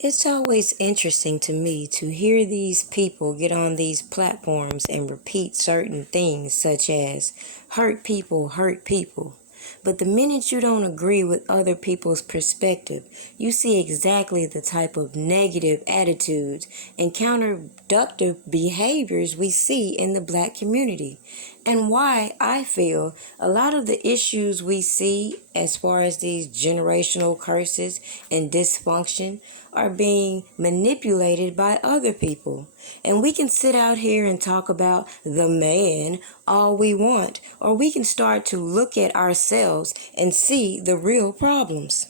It's always interesting to me to hear these people get on these platforms and repeat certain things such as hurt people hurt people. But the minute you don't agree with other people's perspective, you see exactly the type of negative attitudes and counterproductive behaviors we see in the black community. And why I feel a lot of the issues we see as far as these generational curses and dysfunction are being manipulated by other people. And we can sit out here and talk about the man all we want, or we can start to look at ourselves and see the real problems.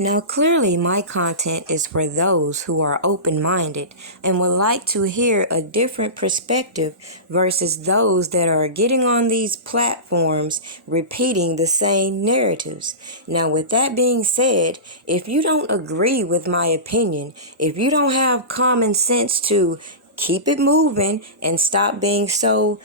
Now, clearly, my content is for those who are open-minded and would like to hear a different perspective versus those that are getting on these platforms repeating the same narratives. Now, with that being said, if you don't agree with my opinion, if you don't have common sense to keep it moving and stop being so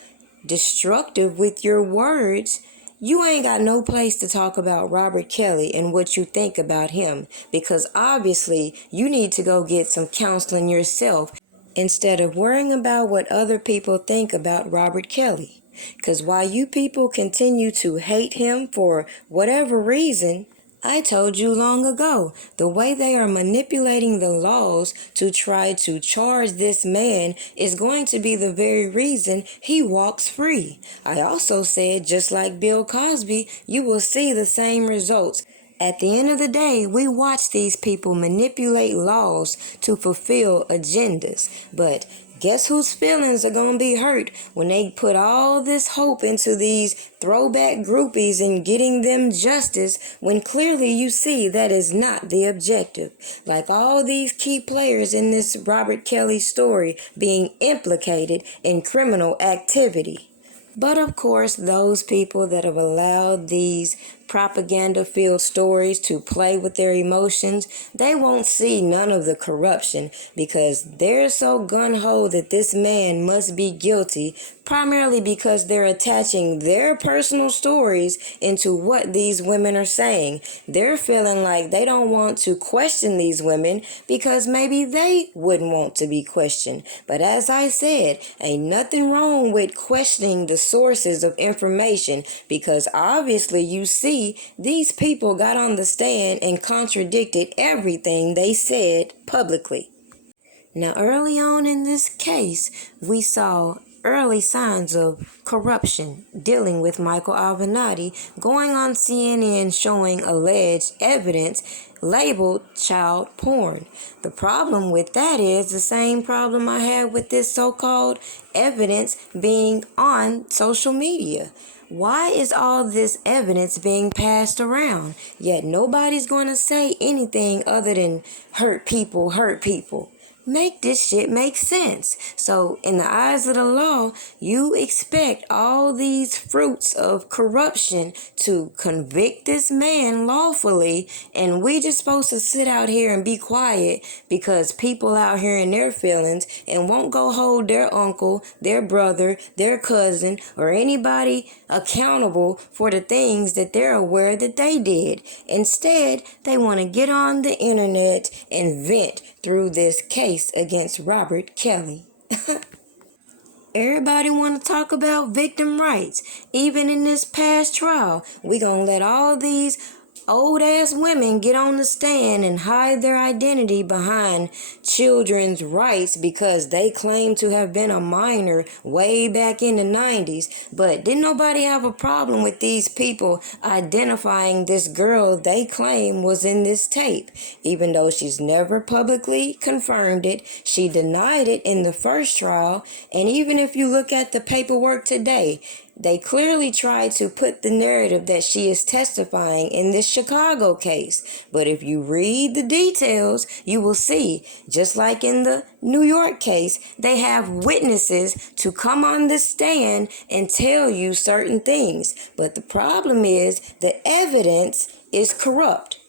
destructive with your words, you ain't got no place to talk about Robert Kelly and what you think about him, because obviously you need to go get some counseling yourself instead of worrying about what other people think about Robert Kelly. Because while you people continue to hate him for whatever reason, I told you long ago, the way they are manipulating the laws to try to charge this man is going to be the very reason he walks free. I also said, just like Bill Cosby, you will see the same results. At the end of the day, we watch these people manipulate laws to fulfill agendas, but guess whose feelings are going to be hurt when they put all this hope into these throwback groupies and getting them justice when clearly you see that is not the objective. Like all these key players in this Robert Kelly story being implicated in criminal activity. But of course, those people that have allowed these propaganda-filled stories to play with their emotions, they won't see none of the corruption because they're so gung-ho that this man must be guilty, primarily because they're attaching their personal stories into what these women are saying. They're feeling like they don't want to question these women because maybe they wouldn't want to be questioned. But as I said, ain't nothing wrong with questioning the sources of information, because obviously you see these people got on the stand and contradicted everything they said publicly. Now, early on in this case, we saw early signs of corruption dealing with Michael Avenatti, going on CNN showing alleged evidence labeled child porn. The problem with that is the same problem I had with this so-called evidence being on social media. Why is all this evidence being passed around? Yet nobody's going to say anything other than hurt people hurt people. Make this shit make sense. So in the eyes of the law, you expect all these fruits of corruption to convict this man lawfully, and we just supposed to sit out here and be quiet because people out here in their feelings and won't go hold their uncle, their brother, their cousin, or anybody accountable for the things that they're aware that they did. Instead, they want to get on the internet and vent through this case against Robert Kelly. Everybody want to talk about victim rights. Even in this past trial, we gonna let all these old-ass women get on the stand and hide their identity behind children's rights because they claim to have been a minor way back in the 90s. But didn't nobody have a problem with these people identifying this girl they claim was in this tape? Even though she's never publicly confirmed it, she denied it in the first trial, and even if you look at the paperwork today, they clearly tried to put the narrative that she is testifying in this Chicago case. But if you read the details, you will see, just like in the New York case, they have witnesses to come on the stand and tell you certain things. But the problem is the evidence is corrupt.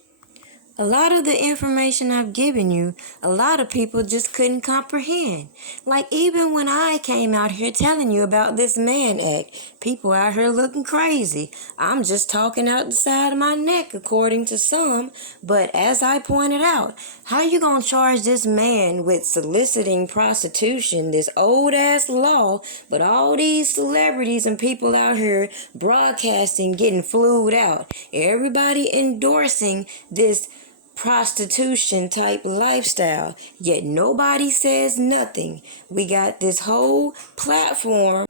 A lot of the information I've given you, a lot of people just couldn't comprehend. Like even when I came out here telling you about this man act, people out here looking crazy. I'm just talking out the side of my neck according to some, but as I pointed out, how you gonna charge this man with soliciting prostitution, this old ass law, but all these celebrities and people out here broadcasting, getting flued out, everybody endorsing this prostitution type lifestyle, yet nobody says nothing. We got this whole platform,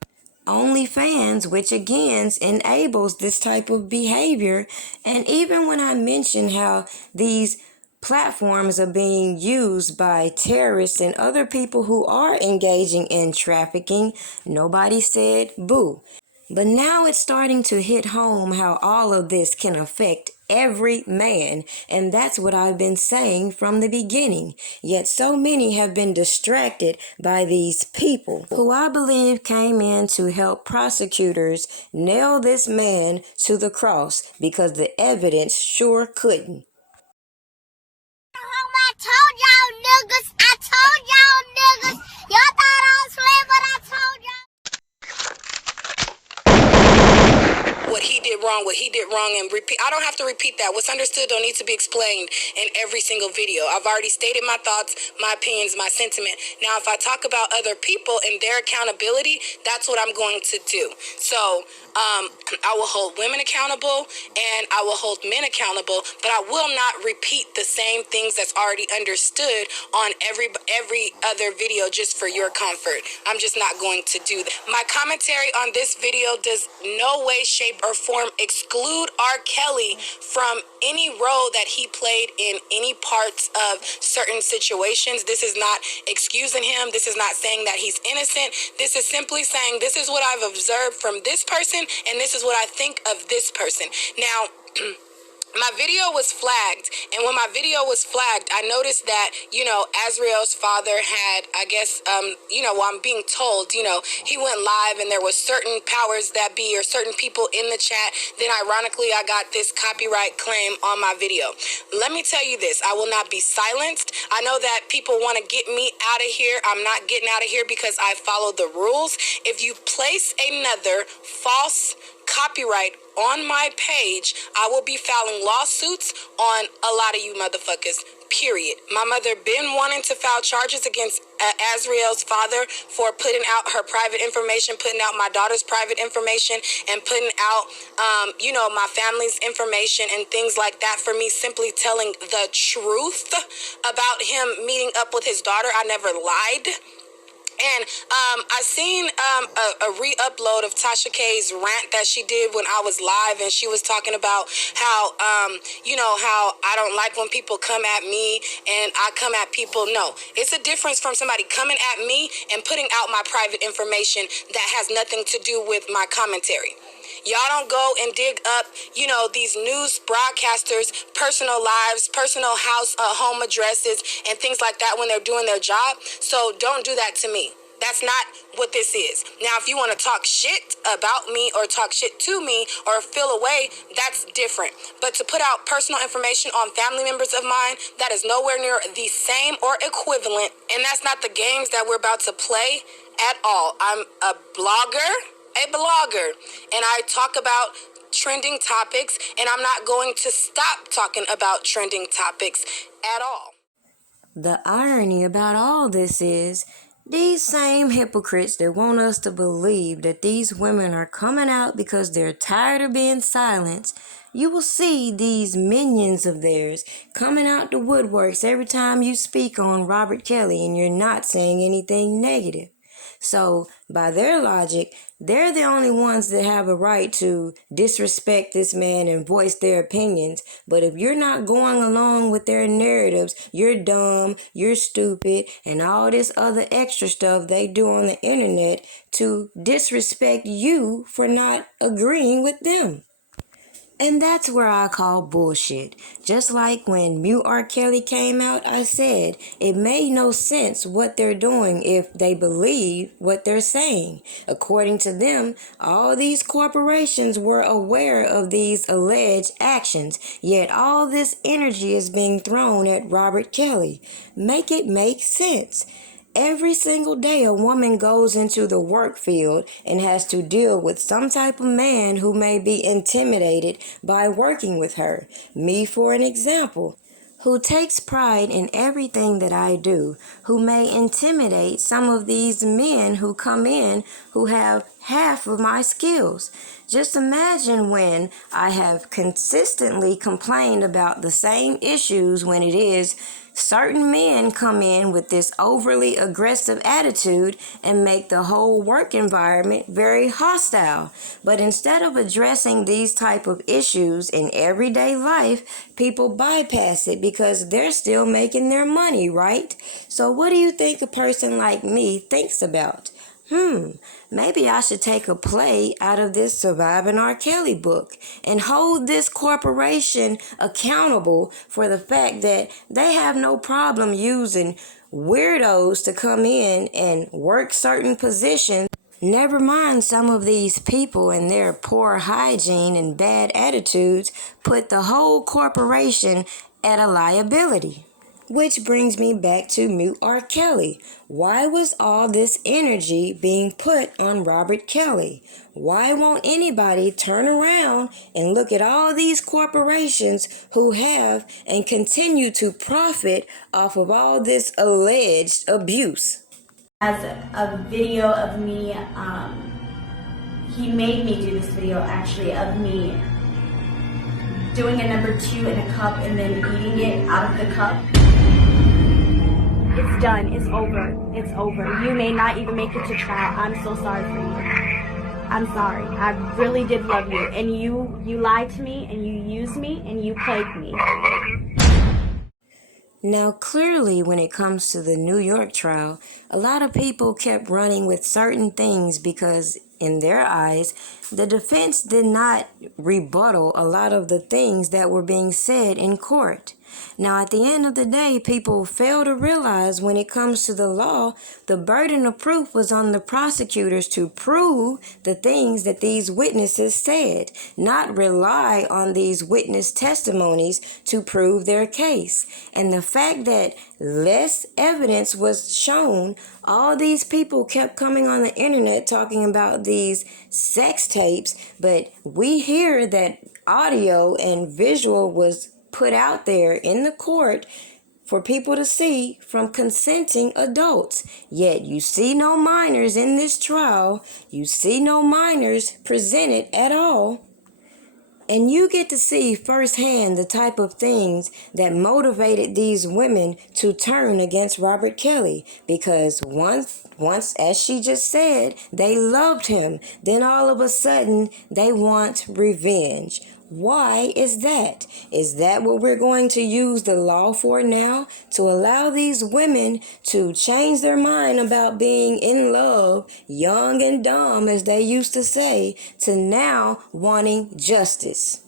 OnlyFans, which again enables this type of behavior. And even when I mentioned how these platforms are being used by terrorists and other people who are engaging in trafficking, nobody said boo. But now it's starting to hit home how all of this can affect every man, and that's what I've been saying from the beginning. Yet so many have been distracted by these people who I believe came in to help prosecutors nail this man to the cross because the evidence sure couldn't. I told y'all niggas. Y'all thought I was playing, but I told y'all. What he did wrong, and repeat. I don't have to repeat that. What's understood don't need to be explained in every single video. I've already stated my thoughts, my opinions, my sentiment. Now, if I talk about other people and their accountability, that's what I'm going to do. So, I will hold women accountable and I will hold men accountable, but I will not repeat the same things that's already understood on every other video just for your comfort. I'm just not going to do that. My commentary on this video does no way, shape, or form exclude R. Kelly from any role that he played in any parts of certain situations. This is not excusing him. This is not saying that he's innocent. This is simply saying this is what I've observed from this person and this is what I think of this person. Now, my video was flagged, and when my video was flagged, I noticed that, Azriel's father had, I guess, I'm being told, he went live and there was certain powers that be or certain people in the chat. Then ironically, I got this copyright claim on my video. Let me tell you this, I will not be silenced. I know that people want to get me out of here. I'm not getting out of here because I follow the rules. If you place another false copyright on my page, I will be filing lawsuits on a lot of you motherfuckers, period. My mother been wanting to file charges against Azriel's father for putting out her private information, putting out my daughter's private information, and putting out, my family's information and things like that for me simply telling the truth about him meeting up with his daughter. I never lied. And I seen a re-upload of Tasha K's rant that she did when I was live, and she was talking about how, how I don't like when people come at me and I come at people. No, it's a difference from somebody coming at me and putting out my private information that has nothing to do with my commentary. Y'all don't go and dig up, these news broadcasters' personal lives, personal home addresses, and things like that when they're doing their job. So don't do that to me. That's not what this is. Now, if you want to talk shit about me or talk shit to me or feel away, that's different. But to put out personal information on family members of mine, that is nowhere near the same or equivalent. And that's not the games that we're about to play at all. I'm a blogger, and I talk about trending topics, and I'm not going to stop talking about trending topics at all. The irony about all this is these same hypocrites that want us to believe that these women are coming out because they're tired of being silenced, you will see these minions of theirs coming out the woodworks every time you speak on Robert Kelly and you're not saying anything negative. So, by their logic, they're the only ones that have a right to disrespect this man and voice their opinions. But if you're not going along with their narratives, you're dumb, you're stupid, and all this other extra stuff they do on the internet to disrespect you for not agreeing with them. And that's where I call bullshit. Just like when Mute R. Kelly came out, I said it made no sense what they're doing if they believe what they're saying. According to them, all these corporations were aware of these alleged actions, yet all this energy is being thrown at Robert Kelly. Make it make sense. Every single day, a woman goes into the work field and has to deal with some type of man who may be intimidated by working with her. Me, for an example, who takes pride in everything that I do, who may intimidate some of these men who come in who have half of my skills. Just imagine when I have consistently complained about the same issues when it is certain men come in with this overly aggressive attitude and make the whole work environment very hostile. But instead of addressing these type of issues in everyday life, people bypass it because they're still making their money, right? So what do you think a person like me thinks about? Maybe I should take a play out of this Surviving R. Kelly book and hold this corporation accountable for the fact that they have no problem using weirdos to come in and work certain positions. Never mind some of these people and their poor hygiene and bad attitudes put the whole corporation at a liability. Which brings me back to Mute R. Kelly. Why was all this energy being put on Robert Kelly? Why won't anybody turn around and look at all these corporations who have and continue to profit off of all this alleged abuse? As a video of me, he made me do this video actually of me doing a number 2 in a cup and then eating it out of the cup. It's done. It's over. It's over. You may not even make it to trial. I'm so sorry for you. I'm sorry. I really did love you. And you lied to me, and you used me, and you plagued me. Now, clearly, when it comes to the New York trial, a lot of people kept running with certain things because, in their eyes, the defense did not rebuttal a lot of the things that were being said in court. Now, at the end of the day, people fail to realize when it comes to the law, the burden of proof was on the prosecutors to prove the things that these witnesses said, not rely on these witness testimonies to prove their case. And the fact that less evidence was shown, all these people kept coming on the internet talking about these sex tapes, but we hear that audio and visual was put out there in the court for people to see from consenting adults. Yet you see no minors in this trial. You see no minors presented at all. And you get to see firsthand the type of things that motivated these women to turn against Robert Kelly. Because once, as she just said, they loved him. Then all of a sudden, they want revenge. Why is that? Is that what we're going to use the law for now? To allow these women to change their mind about being in love, young and dumb, as they used to say, to now wanting justice?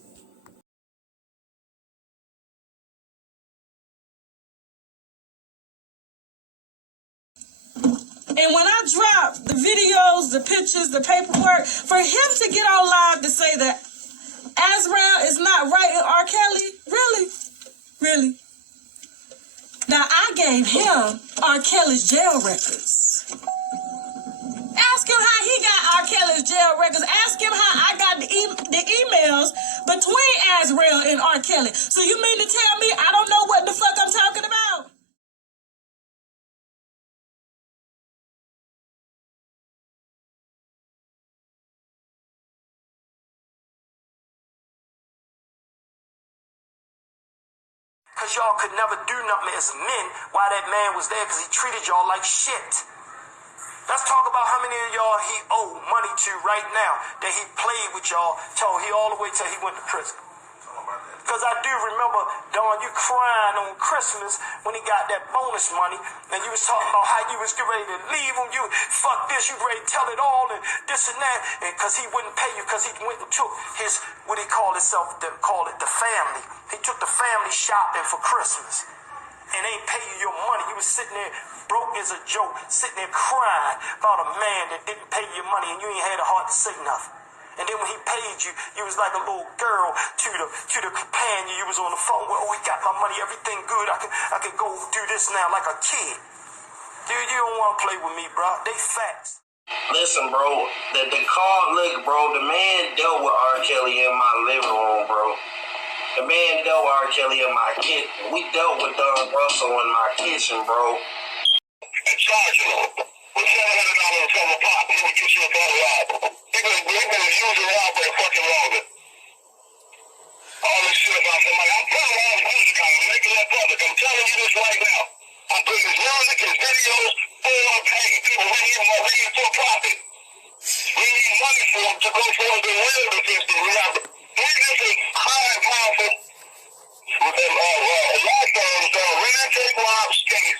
And when I dropped the videos, the pictures, the paperwork, for him to get on live to say that Azriel is not right in R. Kelly, really? Now, I gave him R. Kelly's jail records. Ask him how he got R. Kelly's jail records. Ask him how I got the emails between Azriel and R. Kelly. So you mean to tell me I don't know what the fuck I'm talking about? Because y'all could never do nothing as men while that man was there because he treated y'all like shit. Let's talk about how many of y'all he owe money to right now that he played with y'all he all the way till he went to prison. Because I do remember, Dawn, you crying on Christmas when he got that bonus money, and you was talking about how you was getting ready to leave him. You, fuck this, you ready to tell it all, and this and that, and because he wouldn't pay you, because he went and took his, what he called himself, call it the family. He took the family shopping for Christmas, and ain't pay you your money. You was sitting there, broke as a joke, sitting there crying about a man that didn't pay you money, and you ain't had a heart to say nothing. And then when he paid you, you was like a little girl to the companion. You was on the phone with, oh, he got my money, everything good. I could go do this now like a kid. Dude, you don't want to play with me, bro. They facts. Listen, bro, the look, bro, the man dealt with R. Kelly in my living room, bro. The man dealt with R. Kelly in my kitchen. We dealt with Don Russell in my kitchen, bro. And charging him with $700 from a pop. He would get you a bottle out. He been using out for fucking longer. All this shit about somebody. I'm putting all his music on. I'm making that public. I'm telling you this right now. I'm putting his music, his videos, for paying people. We need for profit. We need money for him to go for the real defense. We have different high and powerful with them law firms that really take robs case.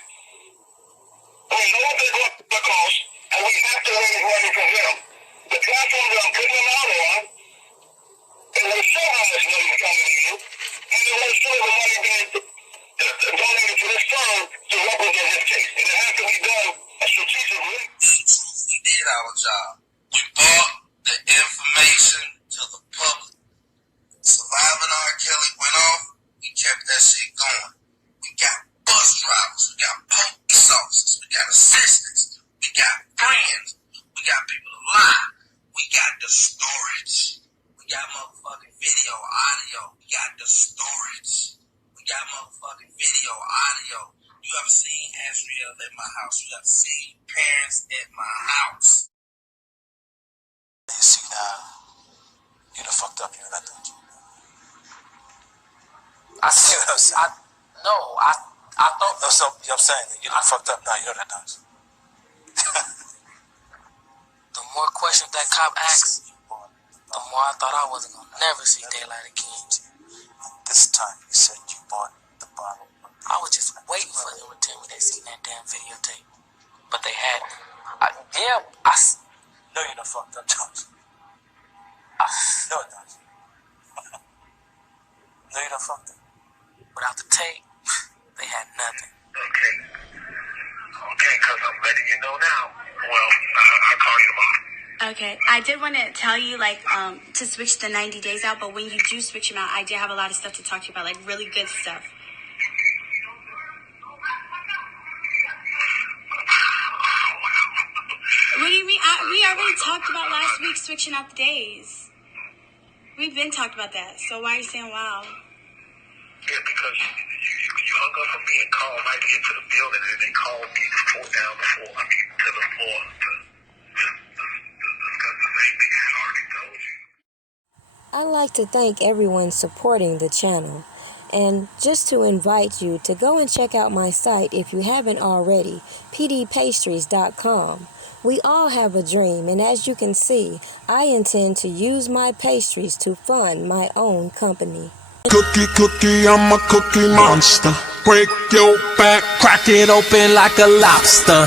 We know what they're going to cost, and we have to raise money from them. The platform that I'm putting them out on, it will show how much money is coming in, and it will show the money being donated to this firm to represent his case. And it has to be done strategically. We did our job. We brought the information to the public. Surviving R. Kelly went off, we kept that shit going. We got bus drivers, we got police officers, we got assistants, we got friends, we got people to lie. We got the storage. We got motherfucking video, audio. We got the storage. We got motherfucking video, audio. You ever seen Azriel at my house? You ever seen parents at my house? You see now, you done fucked up, you know that, don't you? I see what I'm saying. I thought. No, so, you know what I'm saying? You done fucked up now, you know that, don't you? The more questions that cop asked, the more I thought I wasn't going to never see daylight again. This time you said you bought the bottle. I was just waiting for them to tell me they seen that damn videotape. But they had it. No, you done fucked up, don't you? No, it don't. No, you done fucked up. Without the tape, they had nothing. Okay, because I'm letting you know now. Well, I'll call you tomorrow. Okay, I did want to tell you, to switch the 90 days out, but when you do switch them out, I do have a lot of stuff to talk to you about, really good stuff. What do you mean? We already talked about last week switching out the days. We've been talked about that, so why are you saying wow? Yeah, because you hung up on me and called right into the building, and they called me to the floor to discuss the same thing I had already told you. I'd like to thank everyone supporting the channel, and just to invite you to go and check out my site if you haven't already, pewdiepastries.com. We all have a dream, and as you can see, I intend to use my pastries to fund my own company. Cookie, I'm a cookie monster. Break your back, crack it open like a lobster.